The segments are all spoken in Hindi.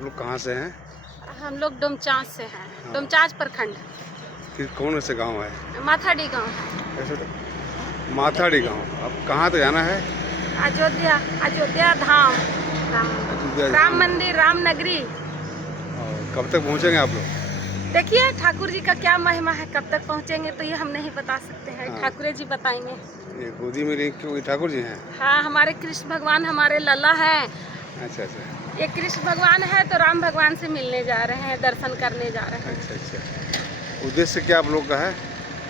आप लोग कहाँ से हैं? हम लोग डोमचांच से हैं। डोमचांच प्रखंड। फिर कौन से गांव है? माथाडी गांव है। ऐसे तो माथाडी गांव। अब कहाँ तक जाना है? अयोध्या। अयोध्या धाम। राम मंदिर, राम नगरी। और कब तक पहुँचेंगे आप लोग? देखिए ठाकुर जी का क्या महिमा है, कब तक पहुँचेंगे तो ये हम नहीं बता सकते हैं। हाँ। ठाकुर जी बताएंगे। ये गोदी में लेके क्यों ठाकुर जी हैं? हाँ, हमारे कृष्ण भगवान हमारे लल्ला हैं। अच्छा अच्छा। ये कृष्ण भगवान है तो राम भगवान से मिलने जा रहे हैं, दर्शन करने जा रहे हैं। अच्छा अच्छा। उद्देश्य क्या आप लोग का है?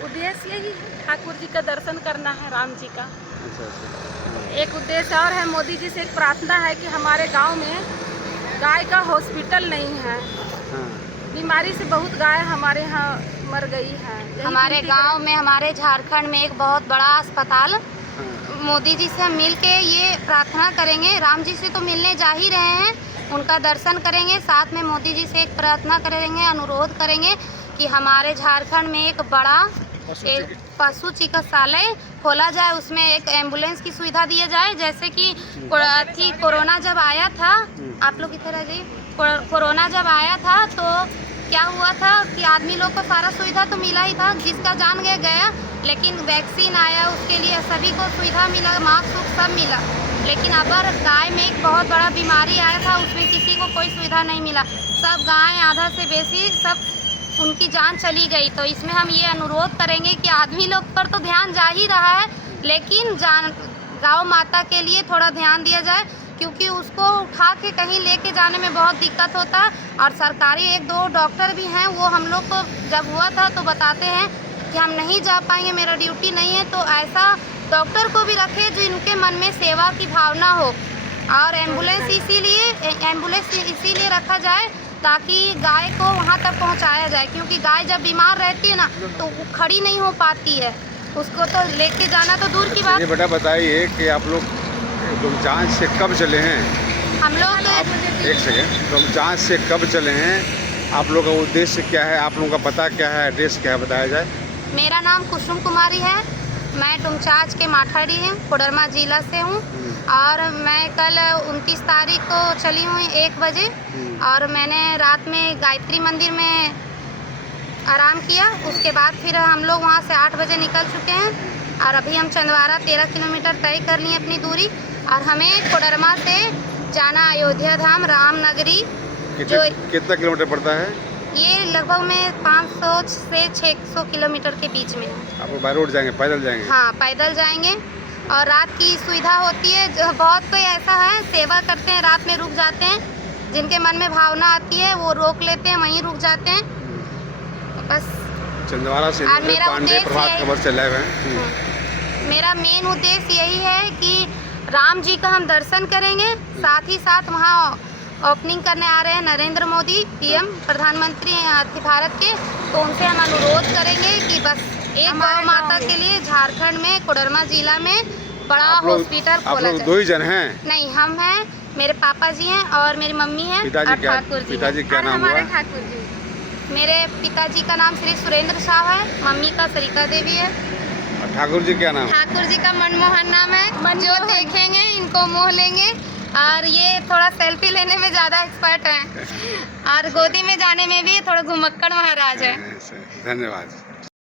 उद्देश्य यही है, ठाकुर जी का दर्शन करना है, राम जी का। अच्छा अच्छा। एक उद्देश्य और है, मोदी जी से एक प्रार्थना है कि हमारे गांव में गाय का हॉस्पिटल नहीं है। हाँ। बीमारी से बहुत गाय हमारे यहाँ मर गई है। हमारे गांव में, हमारे झारखंड में एक बहुत बड़ा अस्पताल, मोदी जी से हम मिल के ये प्रार्थना करेंगे। राम जी से तो मिलने जा ही रहे हैं, उनका दर्शन करेंगे, साथ में मोदी जी से एक प्रार्थना करेंगे, अनुरोध करेंगे कि हमारे झारखंड में एक बड़ा एक पशु चिकित्सालय खोला जाए, उसमें एक एम्बुलेंस की सुविधा दिया जाए। जैसे कि कोरोना जब आया था, आप लोग इधर आ जाइए, कोरोना जब आया था तो क्या हुआ था कि आदमी लोग को सारा सुविधा तो मिला ही था, जिसका जान गया, लेकिन वैक्सीन आया, उसके लिए सभी को सुविधा मिला, मास्क सब मिला। लेकिन अगर गाय में एक बहुत बड़ा बीमारी आया था, उसमें किसी को कोई सुविधा नहीं मिला, सब गाय आधा से बेसी सब उनकी जान चली गई। तो इसमें हम ये अनुरोध करेंगे कि आदमी लोग पर तो ध्यान जा ही रहा है, लेकिन गौ माता के लिए थोड़ा ध्यान दिया जाए, क्योंकि उसको उठा के कहीं लेके जाने में बहुत दिक्कत होता है। और सरकारी एक दो डॉक्टर भी हैं, वो हम लोग को जब हुआ था तो बताते हैं कि हम नहीं जा पाएंगे, मेरा ड्यूटी नहीं है। तो ऐसा डॉक्टर को भी रखे जो इनके मन में सेवा की भावना हो। और एम्बुलेंस इसीलिए रखा जाए ताकि गाय को वहाँ तक पहुँचाया जाए, क्योंकि गाय जब बीमार रहती है ना तो वो खड़ी नहीं हो पाती है, उसको तो लेके जाना तो दूर की बात। ये बेटा बताइए कि आप लोग डोमचांच से कब चले हैं? हम लोग एक सेकेंड, डोमचांच से कब चले हैं? आप लोग का उद्देश्य क्या है? आप लोगों का पता क्या है, एड्रेस क्या है, बताया जाए। मेरा नाम कुसुम कुमारी है, मैं डोमचांच के माठाडी हूँ, कोडरमा जिला से हूँ। और मैं कल 29 तारीख को चली हूँ 1 बजे, और मैंने रात में गायत्री मंदिर में आराम किया। उसके बाद फिर हम लोग वहाँ से 8 बजे निकल चुके हैं, और अभी हम चंदवारा 13 किलोमीटर तय कर लिए अपनी दूरी, और हमें कोडरमा से जाना अयोध्या धाम, राम नगरी। जो कितना किलोमीटर पड़ता है? ये लगभग में 500 से 600 किलोमीटर के बीच में है। आप बाय रोड जाएंगे, पैदल जाएंगे? हाँ, पैदल जाएंगे। और रात की सुविधा होती है, जो बहुत कोई ऐसा है सेवा करते हैं, रात में रुक जाते हैं, जिनके मन में भावना आती है वो रोक लेते हैं, वहीं रुक जाते हैं। बस चंदवारा से पांडे प्रभात खबर से लाइव है। मेरा मेन उद्देश्य यही है कि राम जी का हम दर्शन करेंगे, साथ ही साथ वहाँ ओपनिंग करने आ रहे हैं नरेंद्र मोदी पीएम, प्रधानमंत्री भारत के, तो उनसे हम अनुरोध करेंगे कि बस एक गौ माता के लिए झारखंड में कोडरमा जिला में बड़ा हॉस्पिटल खोला जाए। 2 ही जन हैं? नहीं, हम हैं, मेरे पापा जी हैं और मेरी मम्मी हैं, और ठाकुर जी। पिताजी क्या नाम हुआ? ठाकुर जी। मेरे पिताजी का नाम श्री सुरेंद्र शाह है, मम्मी का सरिता देवी है। और ठाकुर जी क्या नाम? ठाकुर जी का मनमोहन नाम है। जो देखेंगे इनको मोह लेंगे, और ये थोड़ा सेल्फी लेने में ज़्यादा एक्सपर्ट हैं, और गोदी में जाने में भी थोड़ा घुमक्कड़ महाराज है। धन्यवाद।